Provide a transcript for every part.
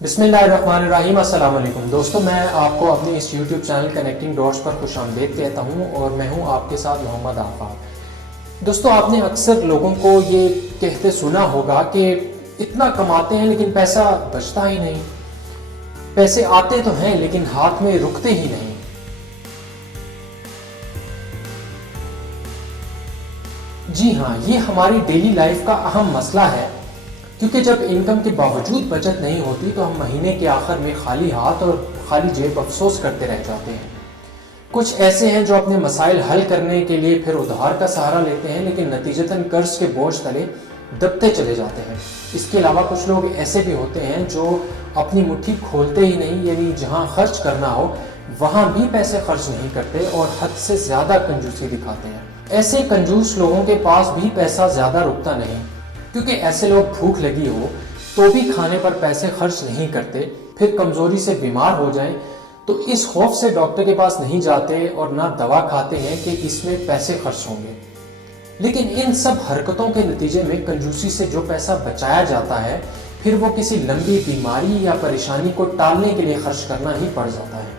बिस्मिल्लाहिर्रहमानिर्रहीम। अस्सलाम वालेकुम दोस्तों, मैं आपको अपने इस YouTube चैनल कनेक्टिंग डॉट्स पर खुश आमदीद कहता हूँ और मैं हूँ आपके साथ मोहम्मद आफाक। दोस्तों, आपने अक्सर लोगों को ये कहते सुना होगा कि इतना कमाते हैं लेकिन पैसा बचता ही नहीं, पैसे आते तो हैं लेकिन हाथ में रुकते ही नहीं। जी हाँ, ये हमारी डेली लाइफ का अहम मसला है, क्योंकि जब इनकम के बावजूद बचत नहीं होती तो हम महीने के आखिर में खाली हाथ और खाली जेब अफसोस करते रह जाते हैं। कुछ ऐसे हैं जो अपने मसाइल हल करने के लिए फिर उधार का सहारा लेते हैं, लेकिन नतीजतन कर्ज के बोझ तले दबते चले जाते हैं। इसके अलावा कुछ लोग ऐसे भी होते हैं जो अपनी मुट्ठी खोलते ही नहीं, यानी जहां खर्च करना हो वहां भी पैसे खर्च नहीं करते और हद से ज्यादा कंजूसी दिखाते हैं। ऐसे कंजूस लोगों के पास भी पैसा ज्यादा रुकता नहीं, क्योंकि ऐसे लोग भूख लगी हो तो भी खाने पर पैसे खर्च नहीं करते, फिर कमजोरी से बीमार हो जाएं तो इस खौफ से डॉक्टर के पास नहीं जाते और ना दवा खाते हैं कि इसमें पैसे खर्च होंगे। लेकिन इन सब हरकतों के नतीजे में कंजूसी से जो पैसा बचाया जाता है, फिर वो किसी लंबी बीमारी या परेशानी को टालने के लिए खर्च करना ही पड़ जाता है।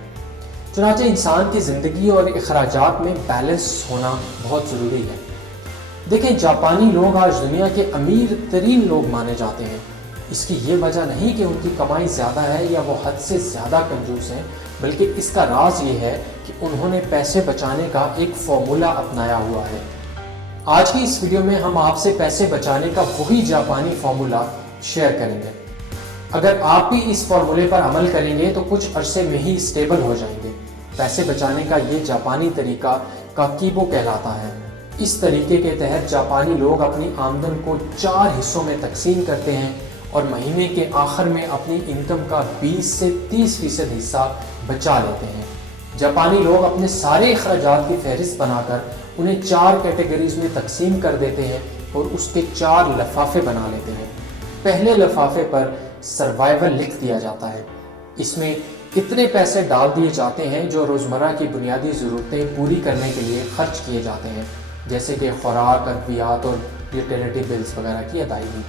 चुनांचे इंसान की जिंदगी और अखराजात में बैलेंस होना बहुत जरूरी है। देखें, जापानी लोग आज दुनिया के अमीर तरीन लोग माने जाते हैं। इसकी ये वजह नहीं कि उनकी कमाई ज़्यादा है या वो हद से ज़्यादा कंजूस हैं, बल्कि इसका राज ये है कि उन्होंने पैसे बचाने का एक फॉर्मूला अपनाया हुआ है। आज की इस वीडियो में हम आपसे पैसे बचाने का वही जापानी फॉर्मूला शेयर करेंगे। अगर आप भी इस फॉर्मूले पर अमल करेंगे तो कुछ अरसे में ही स्टेबल हो जाएंगे। पैसे बचाने का ये जापानी तरीका काकीबो कहलाता है। इस तरीके के तहत जापानी लोग अपनी आमदन को 4 हिस्सों में तकसीम करते हैं और महीने के आखिर में अपनी इनकम का 20 से 30% हिस्सा बचा लेते हैं। जापानी लोग अपने सारे अखराजात की फहरिस्त बनाकर उन्हें 4 कैटेगरीज में तकसीम कर देते हैं और उसके 4 लिफाफे बना लेते हैं। पहले लिफाफे पर सर्वाइवल लिख दिया जाता है। इसमें इतने पैसे डाल दिए जाते हैं जो रोज़मर्रा की बुनियादी ज़रूरतें पूरी करने के लिए खर्च किए जाते हैं, जैसे कि खुराक, अद्वियात और यूटिलिटी बिल्स वगैरह की अदायगी।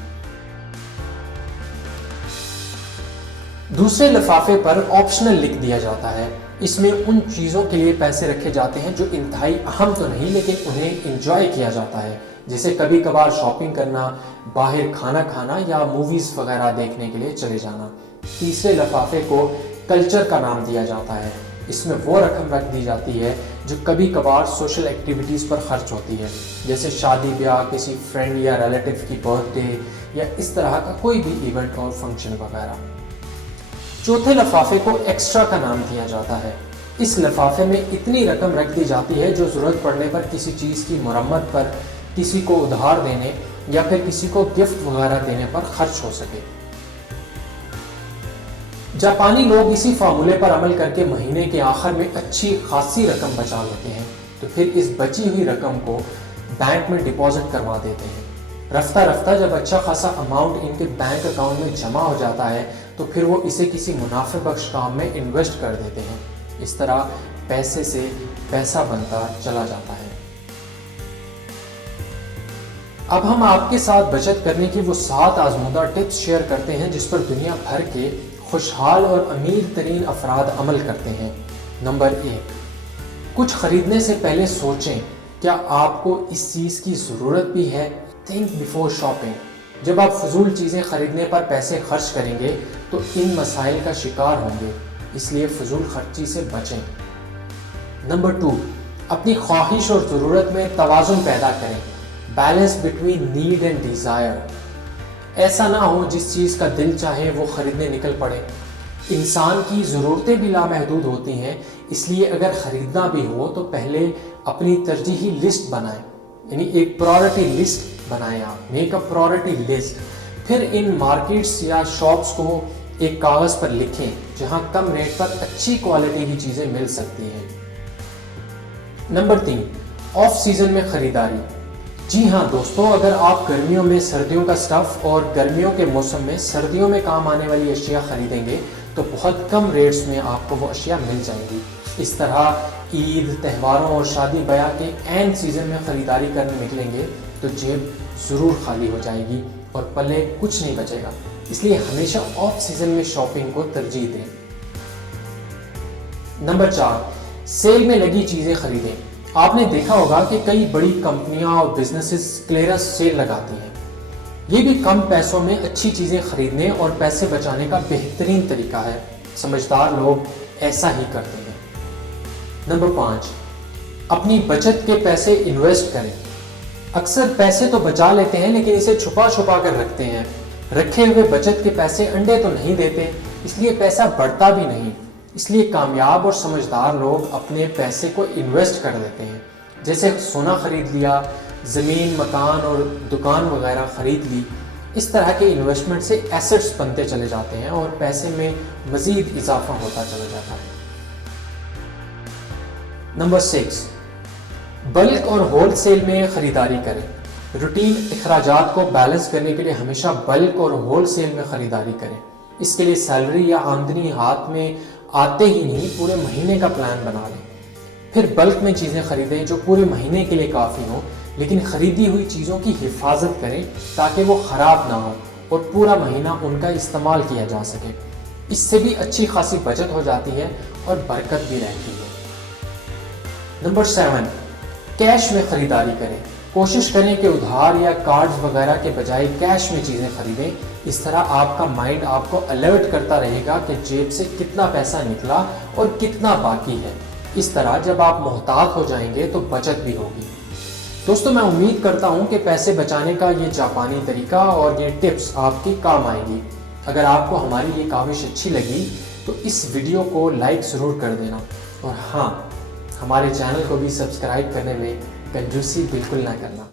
दूसरे लिफाफे पर ऑप्शनल लिख दिया जाता है। इसमें उन चीज़ों के लिए पैसे रखे जाते हैं जो इंतहाई अहम तो नहीं लेकिन उन्हें इंजॉय किया जाता है, जैसे कभी कभार शॉपिंग करना, बाहर खाना खाना या मूवीज़ वगैरह देखने के लिए चले जाना। तीसरे लिफाफे को कल्चर का नाम दिया जाता है। इसमें वो रकम रख दी जाती है जो कभी कभार सोशल एक्टिविटीज़ पर खर्च होती है, जैसे शादी ब्याह, किसी फ्रेंड या रिलेटिव की बर्थडे या इस तरह का कोई भी इवेंट और फंक्शन वगैरह। चौथे लिफाफे को एक्स्ट्रा का नाम दिया जाता है। इस लिफाफे में इतनी रकम रख दी जाती है जो ज़रूरत पड़ने पर किसी चीज़ की मरम्मत पर, किसी को उधार देने या फिर किसी को गिफ्ट वगैरह देने पर खर्च हो सके। जापानी लोग इसी फार्मूले पर अमल करके महीने के आखिर में अच्छी खासी रकम बचा लेते हैं, तो फिर इस बची हुई रकम को बैंक में डिपॉजिट करवा देते हैं। रफ्ता रफ्ता जब अच्छा खासा अमाउंट इनके बैंक अकाउंट में जमा हो जाता है तो फिर वो इसे किसी मुनाफे बख्श काम में इन्वेस्ट कर देते हैं। इस तरह पैसे से पैसा बनता चला जाता है। अब हम आपके साथ बचत करने की वो 7 आजमूदा टिप्स शेयर करते हैं जिस पर दुनिया भर के खुशहाल और अमीर तरीन अफराद अमल करते हैं। नंबर 1, कुछ खरीदने से पहले सोचें, क्या आपको इस चीज़ की ज़रूरत भी है? Think before shopping. जब आप फजूल चीज़ें खरीदने पर पैसे खर्च करेंगे तो इन मसाइल का शिकार होंगे, इसलिए फजूल खर्ची से बचें। नंबर 2, अपनी ख्वाहिश और ज़रूरत में तवाज़ुन पैदा करें। Balance between need and desire. ऐसा ना हो जिस चीज़ का दिल चाहे वो खरीदने निकल पड़े। इंसान की ज़रूरतें भी लामहदूद होती हैं, इसलिए अगर ख़रीदना भी हो तो पहले अपनी तरजीही लिस्ट बनाएं, यानी एक प्रायोरिटी लिस्ट बनाएं। आप मेक अ प्रायोरिटी लिस्ट। फिर इन मार्केट्स या शॉप्स को एक कागज़ पर लिखें जहां कम रेट पर अच्छी क्वालिटी की चीज़ें मिल सकती हैं। नंबर 3, ऑफ सीज़न में ख़रीदारी। जी हाँ दोस्तों, अगर आप गर्मियों में सर्दियों का स्टफ़ और गर्मियों के मौसम में सर्दियों में काम आने वाली अशिया खरीदेंगे तो बहुत कम रेट्स में आपको वो अशिया मिल जाएंगी। इस तरह ईद, त्योहारों और शादी ब्याह के एंड सीज़न में ख़रीदारी करने निकलेंगे तो जेब ज़रूर खाली हो जाएगी और पल्ले कुछ नहीं बचेगा। اس لیے ہمیشہ آف سیزن میں شاپنگ کو ترجیح دیں۔ نمبر 4، سیل میں لگی چیزیں خریدیں۔ آپ نے دیکھا ہوگا کہ کئی بڑی کمپنیاں اور بزنسز کلیئرنس سیل لگاتی ہیں۔ یہ بھی کم پیسوں میں اچھی چیزیں خریدنے اور پیسے بچانے کا بہترین طریقہ ہے۔ سمجھدار لوگ ایسا ہی کرتے ہیں۔ نمبر 5، اپنی بچت کے پیسے انویسٹ کریں۔ اکثر پیسے تو بچا لیتے ہیں لیکن اسے چھپا چھپا کر رکھتے ہیں۔ رکھے ہوئے بچت کے پیسے انڈے تو نہیں دیتے، اس لیے پیسہ بڑھتا بھی نہیں۔ اس لیے کامیاب اور سمجھدار لوگ اپنے پیسے کو انویسٹ کر دیتے ہیں، جیسے سونا خرید لیا، زمین، مکان اور دکان وغیرہ خرید لی۔ اس طرح کے انویسٹمنٹ سے ایسٹس بنتے چلے جاتے ہیں اور پیسے میں مزید اضافہ ہوتا چلا جاتا ہے۔ نمبر 6، بلک اور ہول سیل میں خریداری کریں۔ روٹین اخراجات کو بیلنس کرنے کے لیے ہمیشہ بلک اور ہول سیل میں خریداری کریں۔ اس کے لیے سیلری یا آمدنی ہاتھ میں آتے ہی نہیں، پورے مہینے کا پلان بنا لیں۔ پھر بلک میں چیزیں خریدیں جو پورے مہینے کے لیے کافی ہوں، لیکن خریدی ہوئی چیزوں کی حفاظت کریں تاکہ وہ خراب نہ ہوں اور پورا مہینہ ان کا استعمال کیا جا سکے۔ اس سے بھی اچھی خاصی بچت ہو جاتی ہے اور برکت بھی رہتی ہے۔ نمبر 7، کیش میں خریداری کریں۔ کوشش کریں کہ ادھار یا کارڈز وغیرہ کے بجائے کیش میں چیزیں خریدیں۔ اس طرح آپ کا مائنڈ آپ کو الرٹ کرتا رہے گا کہ جیب سے کتنا پیسہ نکلا اور کتنا باقی ہے۔ اس طرح جب آپ محتاط ہو جائیں گے تو بچت بھی ہوگی۔ دوستو، میں امید کرتا ہوں کہ پیسے بچانے کا یہ جاپانی طریقہ اور یہ ٹپس آپ کی کام آئیں گی۔ اگر آپ کو ہماری یہ کاوش اچھی لگی تو اس ویڈیو کو لائک ضرور کر دینا، اور ہاں، ہمارے چینل کو بھی سبسکرائب کرنے میں کنجوسی بالکل نہ کرنا۔